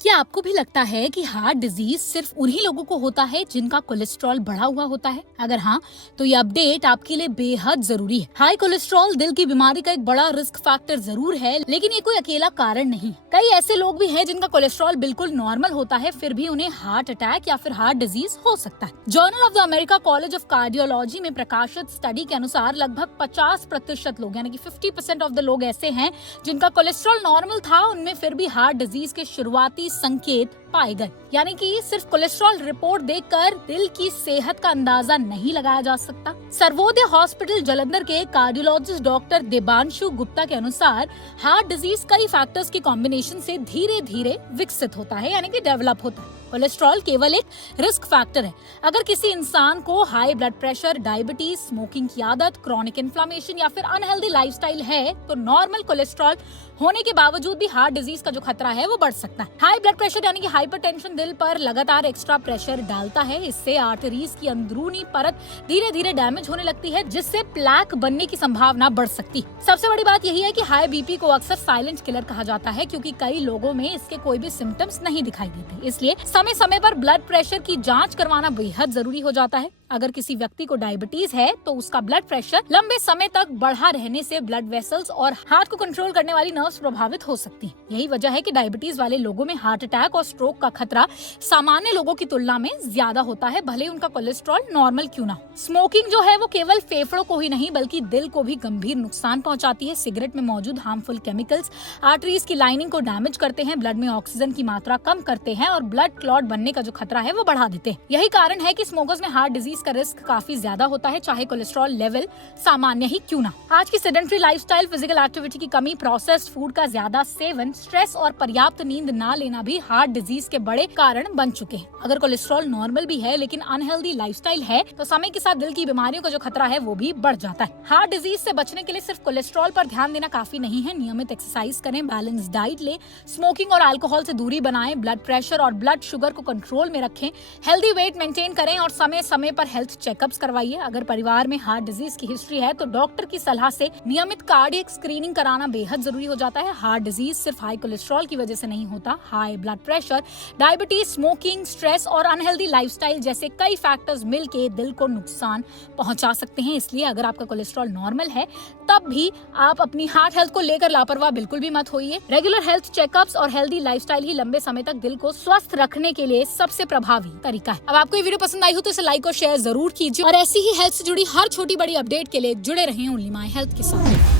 क्या आपको भी लगता है कि हार्ट डिजीज सिर्फ उन्हीं लोगों को होता है जिनका कोलेस्ट्रॉल बढ़ा हुआ होता है? अगर हाँ, तो ये अपडेट आपके लिए बेहद जरूरी है। हाई कोलेस्ट्रॉल दिल की बीमारी का एक बड़ा रिस्क फैक्टर जरूर है, लेकिन ये कोई अकेला कारण नहीं। कई ऐसे लोग भी हैं जिनका कोलेस्ट्रॉल बिल्कुल नॉर्मल होता है, फिर भी उन्हें हार्ट अटैक या फिर हार्ट डिजीज हो सकता है। Journal of the America college of cardiology में प्रकाशित स्टडी के अनुसार लगभग 50% लोग यानी कि 50% ऑफ द लोग ऐसे हैं जिनका कोलेस्ट्रॉल नॉर्मल था, उनमें फिर भी हार्ट डिजीज के शुरुआती संकेत पाए गए। यानी कि सिर्फ कोलेस्ट्रॉल रिपोर्ट देखकर दिल की सेहत का अंदाजा नहीं लगाया जा सकता। सर्वोदय हॉस्पिटल जालंधर के कार्डियोलॉजिस्ट डॉक्टर देबांशु गुप्ता के अनुसार हार्ट डिजीज कई फैक्टर्स की कॉम्बिनेशन से धीरे धीरे विकसित होता है, यानी कि डेवलप होता है। कोलेस्ट्रॉल केवल एक रिस्क फैक्टर है। अगर किसी इंसान को high blood pressure, diabetes, smoking की आदत, क्रॉनिक इन्फ्लेमेशन या फिर अनहेल्दी लाइफस्टाइल है, तो नॉर्मल कोलेस्ट्रॉल होने के बावजूद भी हार्ट डिजीज का जो खतरा है वो बढ़ सकता है। हाई ब्लड प्रेशर यानी कि हाइपरटेंशन दिल पर लगातार एक्स्ट्रा प्रेशर डालता है। इससे आर्टरीज की अंदरूनी परत धीरे धीरे डैमेज होने लगती है, जिससे प्लैक बनने की संभावना बढ़ सकती है। सबसे बड़ी बात यही है कि हाई बीपी को अक्सर साइलेंट किलर कहा जाता है, क्योंकि कई लोगों में इसके कोई भी सिम्टम्स नहीं दिखाई देते। इसलिए समय समय पर ब्लड प्रेशर की जांच करवाना बेहद जरूरी हो जाता है। अगर किसी व्यक्ति को डायबिटीज है तो उसका ब्लड प्रेशर लंबे समय तक बढ़ा रहने से ब्लड वेसल्स और हार्ट को कंट्रोल करने वाली नर्व्स प्रभावित हो सकती हैं। यही वजह है कि डायबिटीज वाले लोगों में हार्ट अटैक और स्ट्रोक का खतरा सामान्य लोगों की तुलना में ज्यादा होता है, भले उनका कोलेस्ट्रॉल नॉर्मल क्यों ना हो। स्मोकिंग जो है वो केवल फेफड़ों को ही नहीं बल्कि दिल को भी गंभीर नुकसान पहुंचाती है। सिगरेट में मौजूद हार्मफुल केमिकल्स आर्टरीज की लाइनिंग को डैमेज करते हैं, ब्लड में ऑक्सीजन की मात्रा कम करते हैं और ब्लड क्लॉट बनने का जो खतरा है वो बढ़ा देते हैं। यही कारण है कि स्मोकर्स में हार्ट डिजीज का रिस्क काफी ज्यादा होता है, चाहे कोलेस्ट्रॉल लेवल सामान्य ही क्यों ना। आज की सेडेंटरी लाइफस्टाइल, फिजिकल एक्टिविटी की कमी, प्रोसेस्ड फूड का ज्यादा सेवन, स्ट्रेस और पर्याप्त नींद ना लेना भी हार्ट डिजीज के बड़े कारण बन चुके हैं। अगर कोलेस्ट्रॉल नॉर्मल भी है लेकिन अनहेल्दी लाइफस्टाइल है, तो समय के साथ दिल की बीमारियों का जो खतरा है वो भी बढ़ जाता है। हार्ट डिजीज से बचने के लिए सिर्फ कोलेस्ट्रॉल पर ध्यान देना काफी नहीं है। नियमित एक्सरसाइज करें, बैलेंस डाइट लें, स्मोकिंग और अल्कोहल से दूरी बनाएं, ब्लड प्रेशर और ब्लड शुगर को कंट्रोल में रखें, हेल्दी वेट मेंटेन करें और समय समय पर हेल्थ चेकअप्स करवाइए। अगर परिवार में हार्ट डिजीज की हिस्ट्री है तो डॉक्टर की सलाह से नियमित कार्डियक स्क्रीनिंग कराना बेहद जरूरी हो जाता है। हार्ट डिजीज सिर्फ हाई कोलेस्ट्रॉल की वजह से नहीं होता। High blood pressure, diabetes, smoking, stress और अनहेल्दी लाइफस्टाइल जैसे कई फैक्टर्स मिलके दिल को नुकसान पहुंचा सकते हैं। इसलिए अगर आपका कोलेस्ट्रॉल नॉर्मल है तब भी आप अपनी हार्ट हेल्थ को लेकर लापरवाह बिल्कुल भी मत होइए। रेगुलर हेल्थ चेकअप्स और हेल्दी लाइफस्टाइल ही लंबे समय तक दिल को स्वस्थ रखने के लिए सबसे प्रभावी तरीका है। अब आपको ये वीडियो पसंद आई हो तो इसे लाइक और शेयर जरूर कीजिए और ऐसी ही हेल्थ से जुड़ी हर छोटी बड़ी अपडेट के लिए जुड़े रहें ओनली माय हेल्थ के साथ।